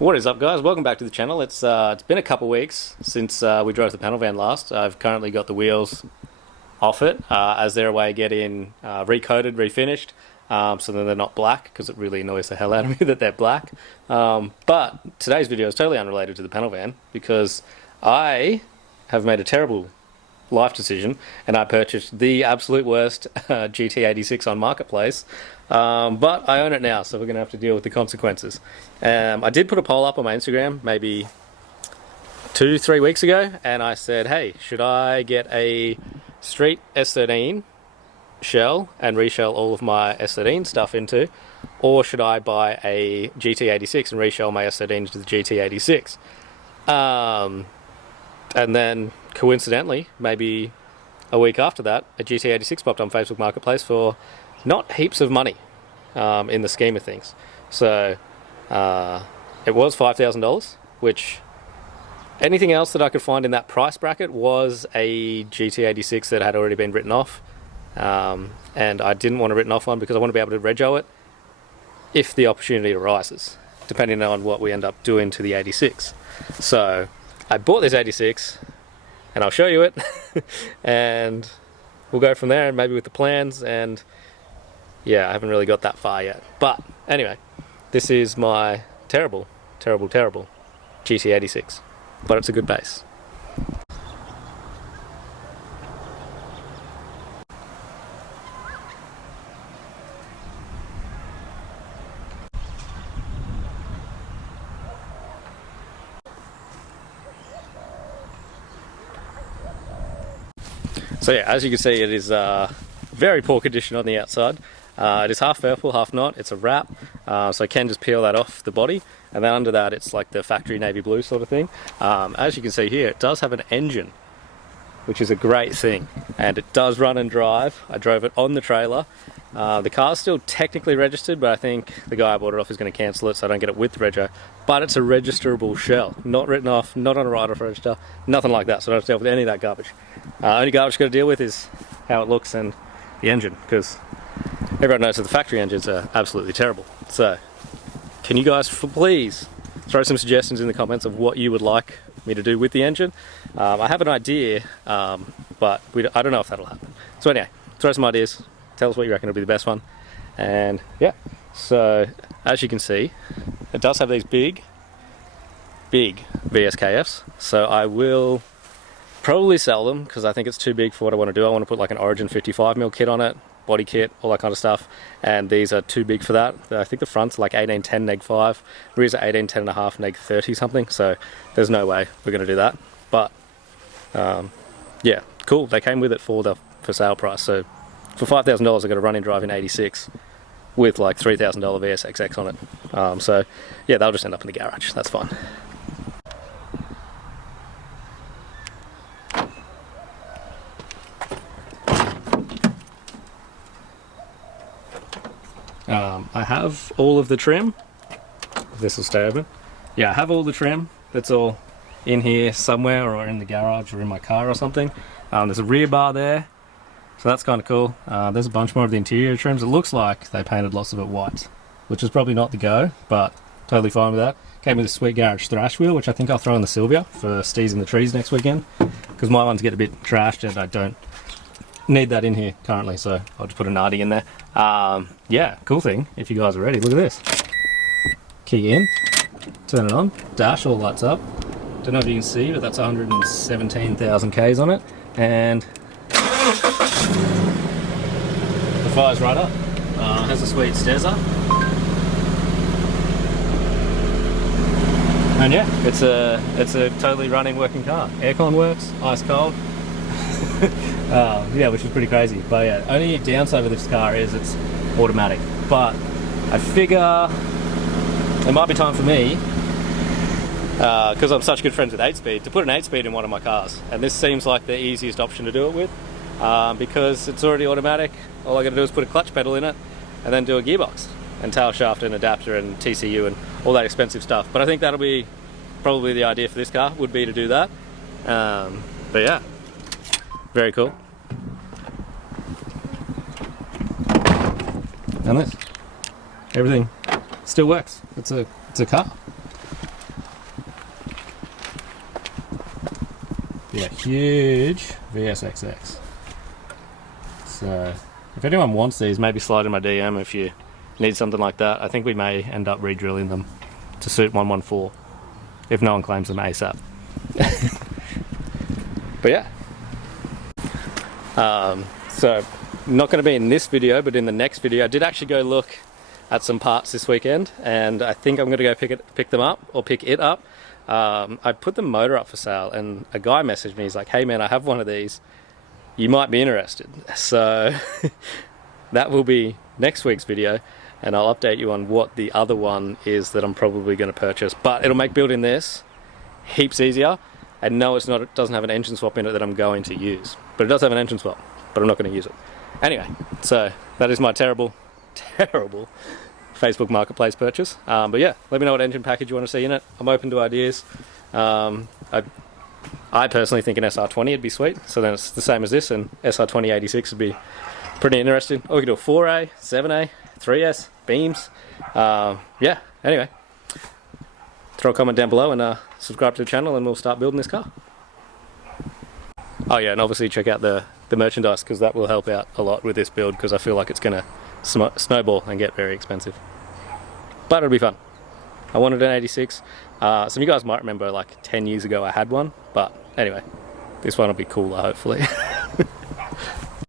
What is up, guys? Welcome back to the channel. It's been a couple weeks since we drove the panel van last. I've currently got the wheels off it as they're away getting recoated, refinished, so then they're not black, because it really annoys the hell out of me that they're black. But today's video is totally unrelated to the panel van, because I have made a terrible life decision and I purchased the absolute worst GT86 on Marketplace, but I own it now, so we're going to have to deal with the consequences. I did put a poll up on my Instagram maybe 2-3 weeks ago, and I said, hey, should I get a street S13 shell and reshell all of my S13 stuff into, or should I buy a GT86 and reshell my S13 into the GT86? And then coincidentally, maybe a week after that, a GT86 popped on Facebook Marketplace for not heaps of money in the scheme of things. So it was $5,000, which anything else that I could find in that price bracket was a GT86 that had already been written off. And I didn't want a written off one because I want to be able to rego it if the opportunity arises, depending on what we end up doing to the 86. So I bought this 86 and I'll show you it and we'll go from there, and maybe with the plans. And yeah, I haven't really got that far yet, but anyway, this is my terrible GT86, but it's a good base. So yeah, as you can see, it is very poor condition on the outside. It is half purple, half not. It's a wrap, so I can just peel that off the body, and then under that it's like the factory navy blue sort of thing. As you can see here, it does have an engine, which is a great thing, and it does run and drive. I drove it on the trailer. The car's still technically registered, but I think the guy I bought it off is going to cancel it, so I don't get it with the rego. But it's a registerable shell, not written off, not on a write-off register, nothing like that, so I don't have to deal with any of that garbage. Only garbage I've got to deal with is how it looks and the engine, because everyone knows that the factory engines are absolutely terrible. So can you guys please throw some suggestions in the comments of what you would like me to do with the engine? I have an idea, but I don't know if that'll happen. So anyway, throw some ideas, tell us what you reckon will be the best one. And yeah, so as you can see, it does have these big VSKFs, so I will probably sell them because I think it's too big for what I want to do. I want to put like an Origin 55mm kit on it, body kit, all that kind of stuff, and these are too big for that. I think the front's like 1810 neg 5, rear's at 1810.5 neg 30 something, so there's no way we're going to do that. But yeah, cool, they came with it for the for sale price, so for $5,000 I got a running drive in 86 with like $3,000 VSXX on it. So yeah, they'll just end up in the garage, that's fine. I have all of the trim. This will stay open. Yeah, I have all the trim. That's all in here somewhere, or in the garage, or in my car or something. There's a rear bar there, so that's kind of cool. There's a bunch more of the interior trims. It looks like they painted lots of it white, which is probably not the go, but totally fine with that. Came with a sweet garage thrash wheel, which I think I'll throw in the Sylvia for Steez in the Trees next weekend, because my ones get a bit trashed and I don't need that in here currently, so I'll just put a Nardi in there. Yeah, cool thing, if you guys are ready, look at this. Key in, turn it on, dash all lights up. Don't know if you can see, but that's 117,000 Ks on it, and the fire's right up. Has a sweet stairs up. And yeah, it's a totally running working car. Aircon works, ice cold. Yeah, which is pretty crazy. But yeah, only downside with this car is it's automatic. But I figure it might be time for me, because I'm such good friends with 8-speed, to put an 8-speed in one of my cars. And this seems like the easiest option to do it with, because it's already automatic. All I got to do is put a clutch pedal in it and then do a gearbox and tail shaft and adapter and TCU and all that expensive stuff. But I think that'll be probably the idea for this car, would be to do that. But yeah, very cool. And this, everything still works. It's a car. Yeah, huge VSXX. So if anyone wants these, maybe slide in my DM if you need something like that. I think we may end up re-drilling them to suit 114 if no one claims them ASAP. But yeah. So not going to be in this video, but in the next video. I did actually go look at some parts this weekend, and I think I'm going to go pick it up. I put the motor up for sale, and a guy messaged me. He's like, "Hey man, I have one of these. You might be interested." So that will be next week's video, and I'll update you on what the other one is that I'm probably going to purchase. But it'll make building this heaps easier. And no, it's not. It doesn't have an engine swap in it that I'm going to use, but it does have an engine swap. But I'm not going to use it anyway. So that is my terrible Facebook Marketplace purchase. But yeah, let me know what engine package you want to see in it. I'm open to ideas. I personally think an SR20 would be sweet. So then it's the same as this, and SR2086 would be pretty interesting. Or we could do a 4A, 7A, 3S, beams. Yeah, anyway. Throw a comment down below and subscribe to the channel, and we'll start building this car. Oh yeah, and obviously check out the merchandise, because that will help out a lot with this build, because I feel like it's going to snowball and get very expensive. But it'll be fun. I wanted an 86. Some of you guys might remember like 10 years ago I had one, but anyway, this one will be cooler hopefully.